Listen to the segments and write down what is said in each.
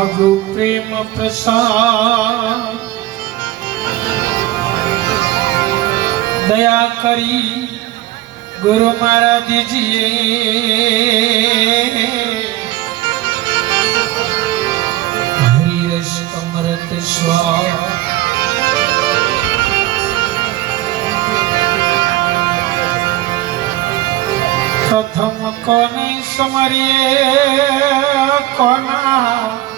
માગો પ્રેમ પ્રસાદ. દયા કરી ગુરુ મહારાજજીએ. હરિરસ અમૃત સ્વા પ્રથમ કોને સમરીએ કોના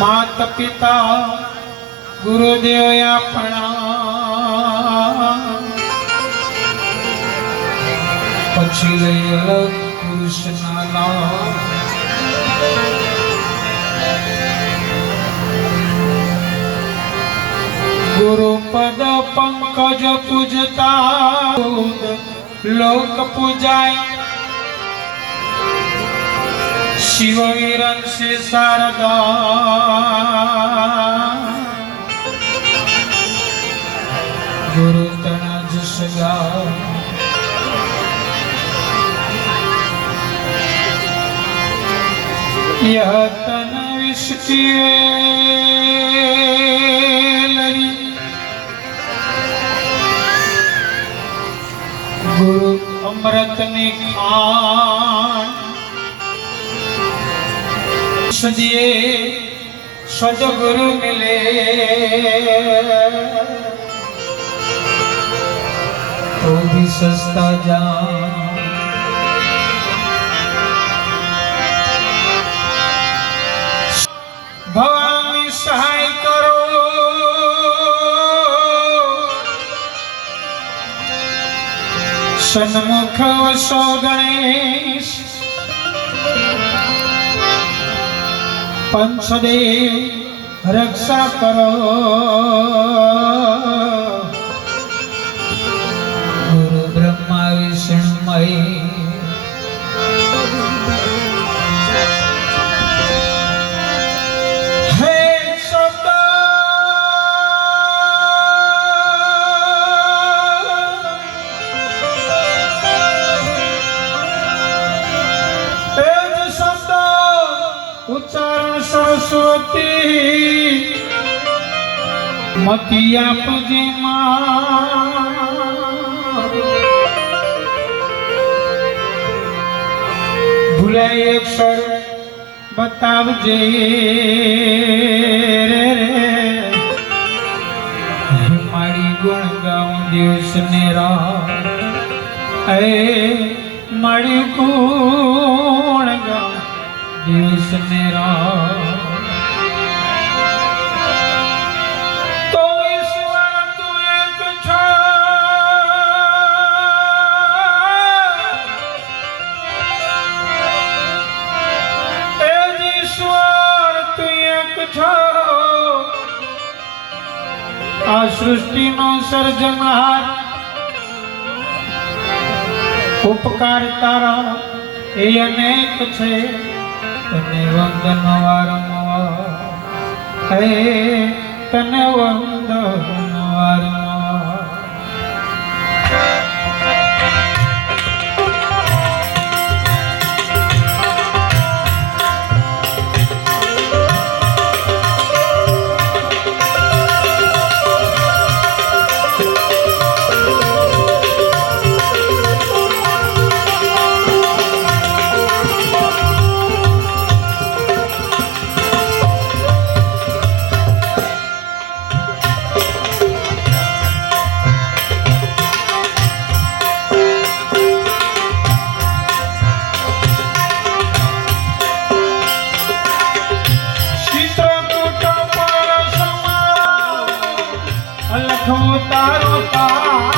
માત પિતા ગુરુદેવ આપણા. પછી લઈ નામ ગુરુ પદ પંકજ પૂજતા. લોક પૂજાય શિવ વિરંશી શારદા ગુરુ તણજ સગા यह तन विष की वेलरी गुरु अमृत ने खान দিয়ে সজগুরু মিলে तो भी सस्ता जा भवानी सहाय करो सन्मुख सो गणेश પંચદેવ રક્ષા કરો. ગુરુ બ્રહ્મા વિષ્ણુમય હે મતી આપજે ભૂલાય અક્ષર બતાવજે રે રે. મારી ગુણ ગાઉં દિવસ ને રાત. અરે, મારી ગુણ ગાઉં દિવસ ને રાત. સૃષ્ટિનો સર્જનહાર. ઉપકાર એ અનેક છે. તને વંદન વારંવાર. હે તને અલખો તારો તારી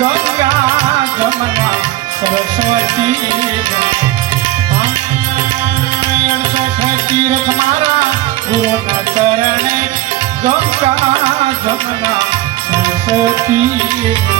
ગંગા જમના સરસ્વતી તીર્થ. મારા ગુરુના ચરણે ગંગા જમના સરસ્વતી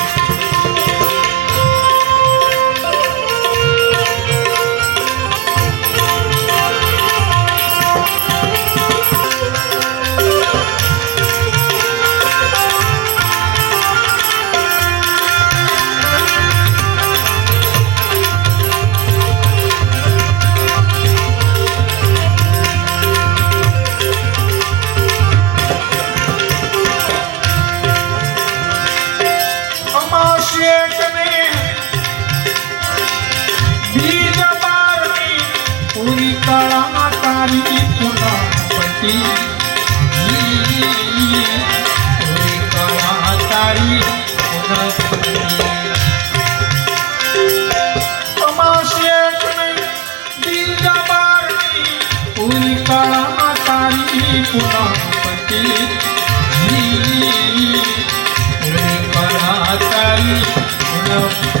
मारी पुन्हा पट्टी हातारी पुरी काळा हातारी पुन्हा पट्टी पुरी काळा हातारी पुन्हा